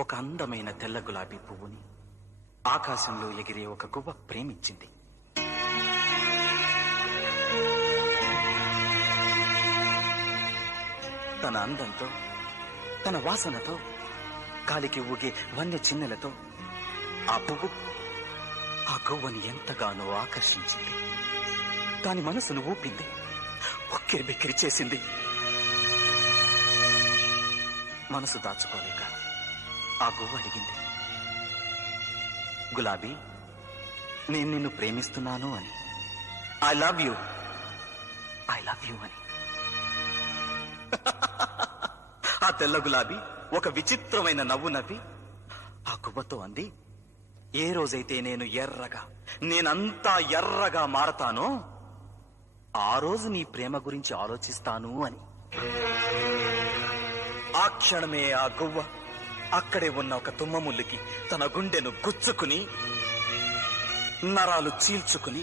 ఒక అందమైన తెల్ల గులాబీ పువ్వుని ఆకాశంలో ఎగిరే ఒక గువ్వ ప్రేమించింది. తన అందంతో, తన వాసనతో, గాలికి ఊగే వన్య చిన్నెలతో ఆ పువ్వు ఆ గువ్వని ఎంతగానో ఆకర్షించింది. దాని మనసును ఊపింది, ఉక్కిరి బిక్కిరి చేసింది. మనసు దాచుకోలేక ఆ గువ్వ అడిగింది, గులాబీ, నేను నిన్ను ప్రేమిస్తున్నాను అని. I love you, I love you అని. ఆ తెల్ల గులాబీ ఒక విచిత్రమైన నవ్వు నవ్వి ఆ గువ్వతో అంది, ఏ రోజైతే నేనంతా ఎర్రగా మారతానో ఆ రోజు నీ ప్రేమ గురించి ఆలోచిస్తాను అని. ఆ క్షణమే ఆ గువ్వ అక్కడే ఉన్న ఒక తుమ్మ ముల్లుకి తన గుండెను గుచ్చుకుని, నరాలు చీల్చుకుని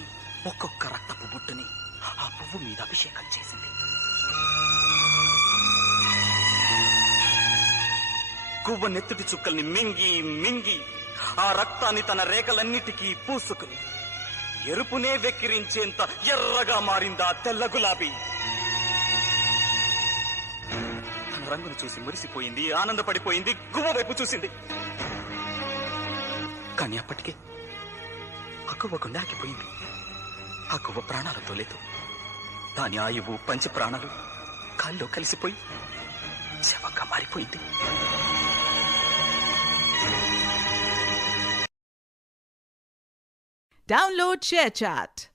ఒక్కొక్క రక్తపు బుట్టుని ఆ పువ్వు మీద అభిషేకం చేసింది. గువ్వ నెత్తుటి చుక్కల్ని మింగి మింగి ఆ రక్తాన్ని తన రేఖలన్నిటికీ పూసుకుని ఎరుపునే వెక్కిరించేంత ఎర్రగా మారిందా తెల్ల గులాబీ. తన రంగును చూసి మురిసిపోయింది, ఆనందపడిపోయింది, గువ్వ వైపు చూసింది. కానీ అప్పటికే ఆ గువ్వ గుండె ఆగిపోయింది. ఆ గువ్వ ప్రాణాలతో లేదు. దాని ఆయువు పంచ ప్రాణాలు కాల్లో కలిసిపోయి శవంగా మారిపోయింది. Download ShareChat.